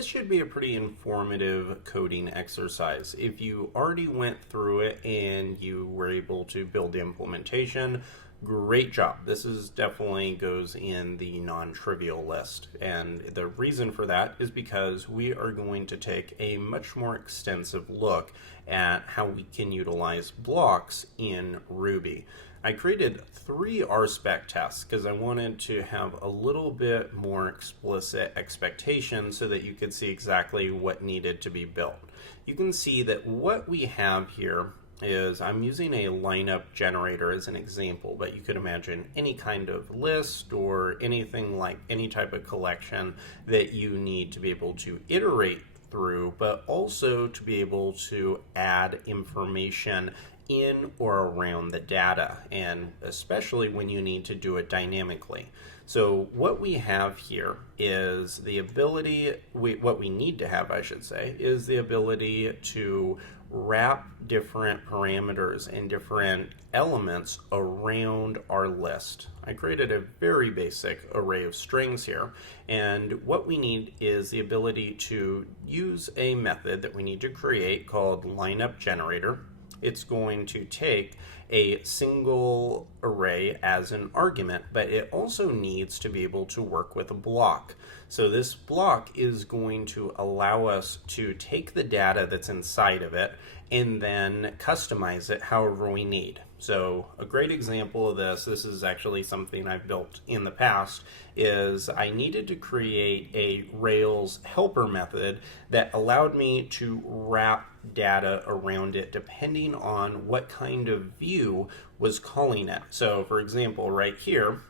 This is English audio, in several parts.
this should be a pretty informative coding exercise. If you already went through it and you were able to build the implementation, great job. This is definitely goes in the non-trivial list. And the reason for that is because we are going to take a much more extensive look at how we can utilize blocks in Ruby. I created 3 RSpec tests because I wanted to have a little bit more explicit expectations so that you could see exactly what needed to be built. You can see that what we have here is I'm using a lineup generator as an example, but you could imagine any kind of list or anything like any type of collection that you need to be able to iterate through, but also to be able to add information in or around the data, and especially when you need to do it dynamically. So what we have here is the ability, what we need to have, I should say, is the ability to wrap different parameters and different elements around our list. I created a very basic array of strings here, and what we need is the ability to use a method that we need to create called lineup generator. It's going to take a single array as an argument, but it also needs to be able to work with a block. So this block is going to allow us to take the data that's inside of it and then customize it however we need. So a great example of this is actually something I've built in the past, is I needed to create a Rails helper method that allowed me to wrap data around it depending on what kind of view was calling it. So for example, right here,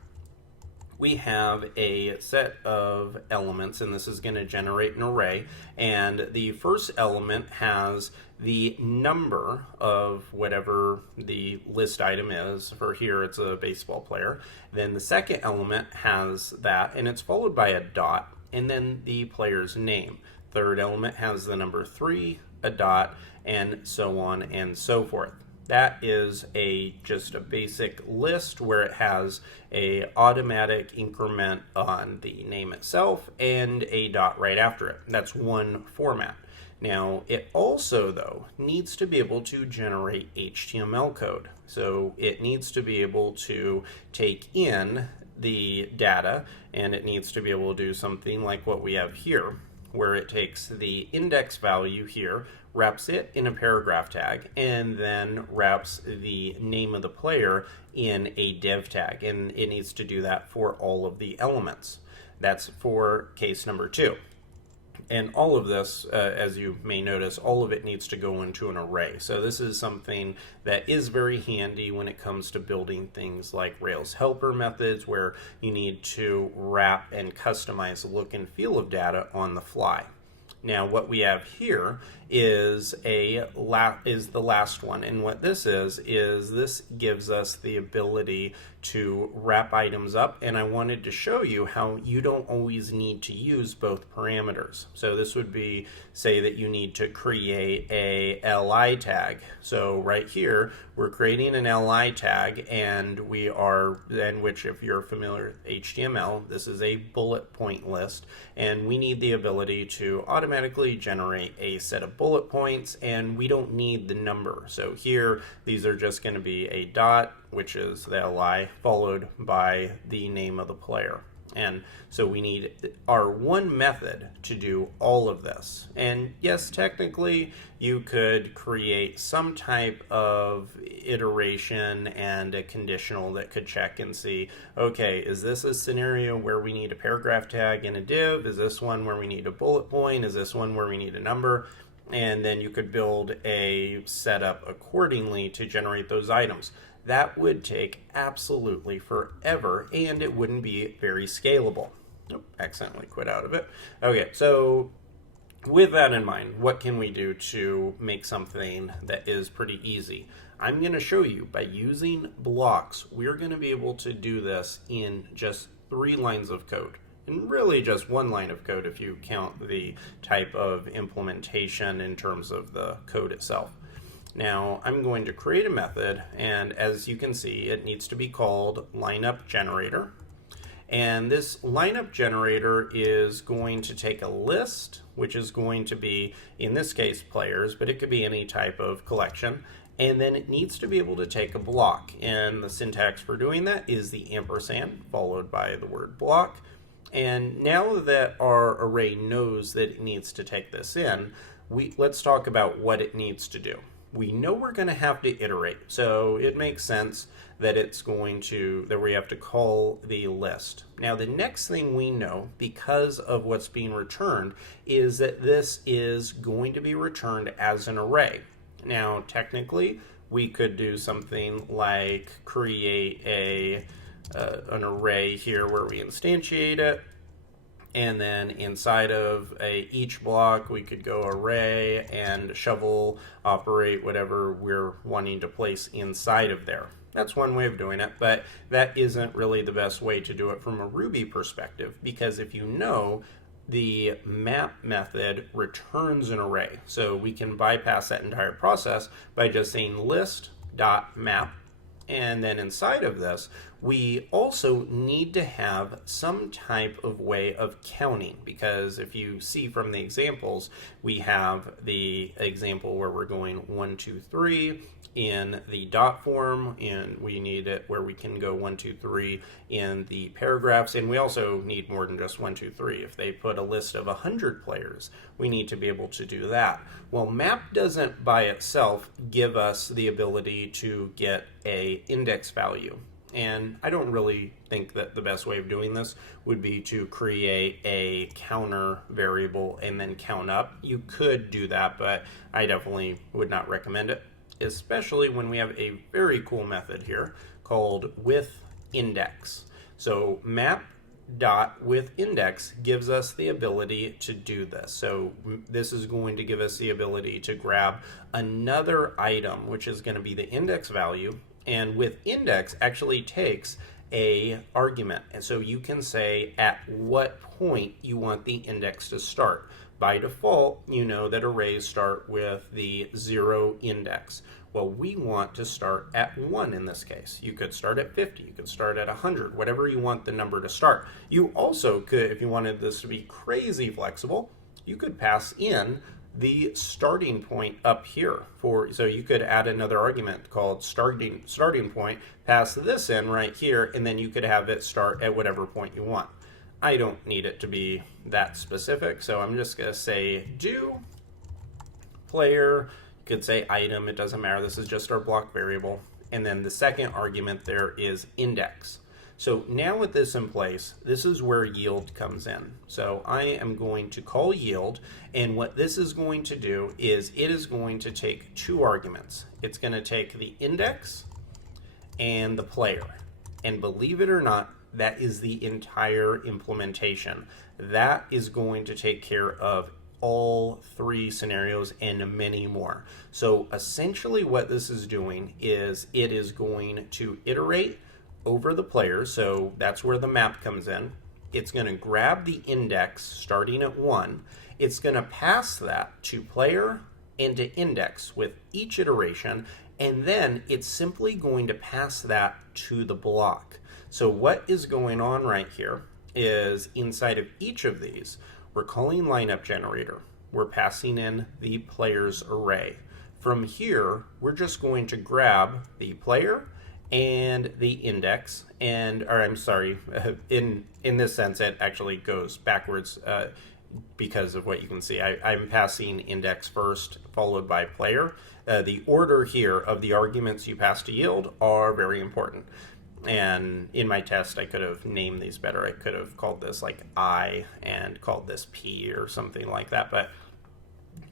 we have a set of elements, and this is going to generate an array, and the first element has the number of whatever the list item is. For here it's a baseball player. Then the second element has that, and it's followed by a dot, and then the player's name. Third element has the number 3, a dot, and so on and so forth. That is just a basic list where it has a automatic increment on the name itself and a dot right after it. That's one format. Now, it also, though, needs to be able to generate HTML code. So it needs to be able to take in the data, and it needs to be able to do something like what we have here, where it takes the index value here, wraps it in a paragraph tag, and then wraps the name of the player in a div tag. And it needs to do that for all of the elements. That's for case number 2. And all of this, as you may notice, all of it needs to go into an array. So this is something that is very handy when it comes to building things like Rails helper methods, where you need to wrap and customize the look and feel of data on the fly. Now, what we have here is the last one, and what this is this gives us the ability to wrap items up, and I wanted to show you how you don't always need to use both parameters. So this would be, say that you need to create a li tag. So right here, we're creating an li tag, and which, if you're familiar with HTML, this is a bullet point list, and we need the ability to automatically generate a set of bullet points, and we don't need the number. So here, these are just going to be a dot, which is the li, followed by the name of the player. And so we need our one method to do all of this. And yes, technically you could create some type of iteration and a conditional that could check and see, okay, is this a scenario where we need a paragraph tag and a div? Is this one where we need a bullet point? Is this one where we need a number? And then you could build a setup accordingly to generate those items. That would take absolutely forever, and it wouldn't be very scalable. Nope, accidentally quit out of it. Okay, so with that in mind, what can we do to make something that is pretty easy? I'm going to show you by using blocks. We're going to be able to do this in just 3 lines of code. And really just 1 line of code if you count the type of implementation in terms of the code itself. Now I'm going to create a method, and as you can see, it needs to be called lineup generator. And this lineup generator is going to take a list, which is going to be, in this case, players, but it could be any type of collection. And then it needs to be able to take a block. And the syntax for doing that is the ampersand followed by the word block. And now that our array knows that it needs to take this in, let's talk about what it needs to do. We know we're going to have to iterate, so it makes sense that we have to call the list. Now the next thing we know, because of what's being returned, is that this is going to be returned as an array. Now technically we could do something like create an array here where we instantiate it, and then inside of each block we could go array and shovel operate whatever we're wanting to place inside of there. That's one way of doing it, but that isn't really the best way to do it from a Ruby perspective, because if you know, the map method returns an array. So we can bypass that entire process by just saying list.map. And then inside of this, we also need to have some type of way of counting, because if you see from the examples, we have the example where we're going 1, 2, 3 in the dot form, and we need it where we can go 1, 2, 3 in the paragraphs, and we also need more than just 1, 2, 3. If they put a list of 100 players, we need to be able to do that. Well, map doesn't by itself give us the ability to get a index value. And I don't really think that the best way of doing this would be to create a counter variable and then count up. You could do that, but I definitely would not recommend it, especially when we have a very cool method here called withIndex. So map.withIndex gives us the ability to do this. So this is going to give us the ability to grab another item, which is going to be the index value. And withIndex actually takes a argument. And so you can say at what point you want the index to start. By default, you know that arrays start with the 0 index. Well, we want to start at 1 in this case. You could start at 50, you could start at 100, whatever you want the number to start. You also could, if you wanted this to be crazy flexible, you could pass in the starting point up here. So you could add another argument called starting point, pass this in right here, and then you could have it start at whatever point you want. I don't need it to be that specific, so I'm just going to say do player. You could say item, it doesn't matter. This is just our block variable. And then the second argument there is index. So now with this in place, this is where yield comes in. So I am going to call yield, and what this is going to do is it is going to take two arguments. It's going to take the index and the player. And believe it or not, that is the entire implementation. That is going to take care of all three scenarios and many more. So essentially what this is doing is it is going to iterate over the players, so that's where the map comes in. It's going to grab the index starting at 1. It's going to pass that to player and to index with each iteration, and then it's simply going to pass that to the block. So what is going on right here is inside of each of these, we're calling lineup generator. We're passing in the players array. From here, we're just going to grab the player and the index, in this sense it actually goes backwards because of what you can see. I'm passing index first followed by player. The order here of the arguments you pass to yield are very important, and in my test I could have named these better. I could have called this like I and called this P or something like that, but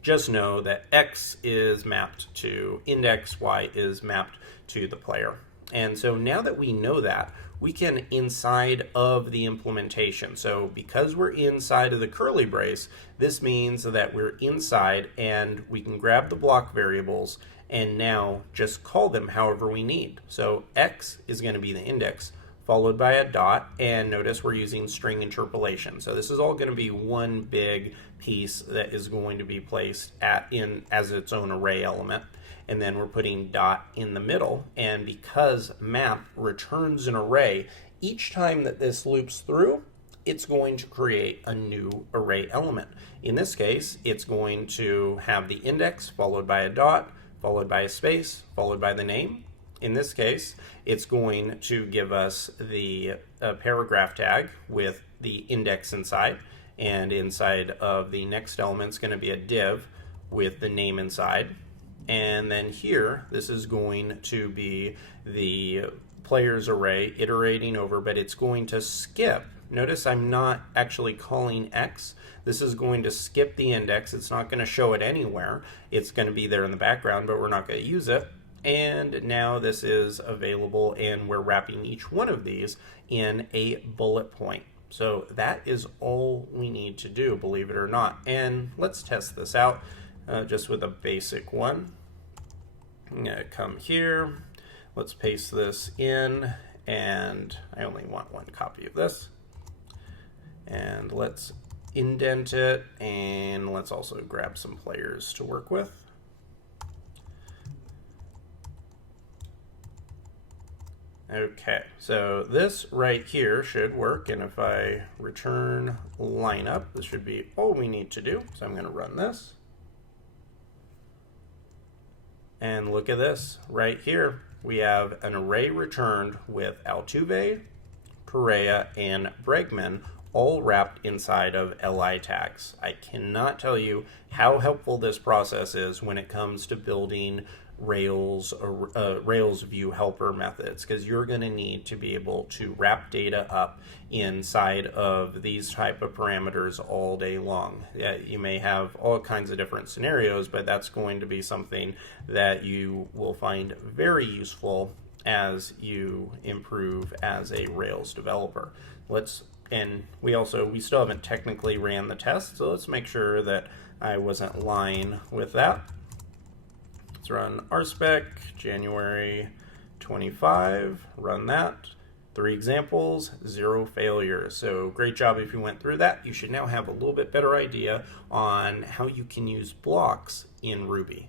just know that X is mapped to index, Y is mapped to the player. And so now that we know that, we can inside of the implementation. So because we're inside of the curly brace, this means that we're inside and we can grab the block variables and now just call them however we need. So X is going to be the index followed by a dot, and notice we're using string interpolation. So this is all going to be one big piece that is going to be placed as its own array element. And then we're putting dot in the middle, and because map returns an array Each time that this loops through, it's going to create a new array element. In this case, it's going to have the index followed by a dot, followed by a space, followed by the name. In this case, it's going to give us the paragraph tag with the index inside, and inside of the next element is going to be a div with the name inside. And then here, this is going to be the players array iterating over, but it's going to skip. Notice I'm not actually calling X. This is going to skip the index. It's not going to show it anywhere. It's going to be there in the background, but we're not going to use it. And now this is available, and we're wrapping each one of these in a bullet point. So that is all we need to do, believe it or not. And let's test this out just with a basic one. I'm going to come here. Let's paste this in, and I only want one copy of this. And let's indent it, and let's also grab some players to work with. Okay, so this right here should work, and if I return lineup, this should be all we need to do. So I'm going to run this. And look at this right here. We have an array returned with Altuve, Correa, and Bregman all wrapped inside of li tags. I cannot tell you how helpful this process is when it comes to building Rails view helper methods, because you're going to need to be able to wrap data up inside of these type of parameters all day long. Yeah, you may have all kinds of different scenarios, but that's going to be something that you will find very useful as you improve as a Rails developer. And we still haven't technically ran the test, so let's make sure that I wasn't lying with that. Let's run rspec January 25, run that. 3 examples, 0 failures. So great job if you went through that. You should now have a little bit better idea on how you can use blocks in Ruby.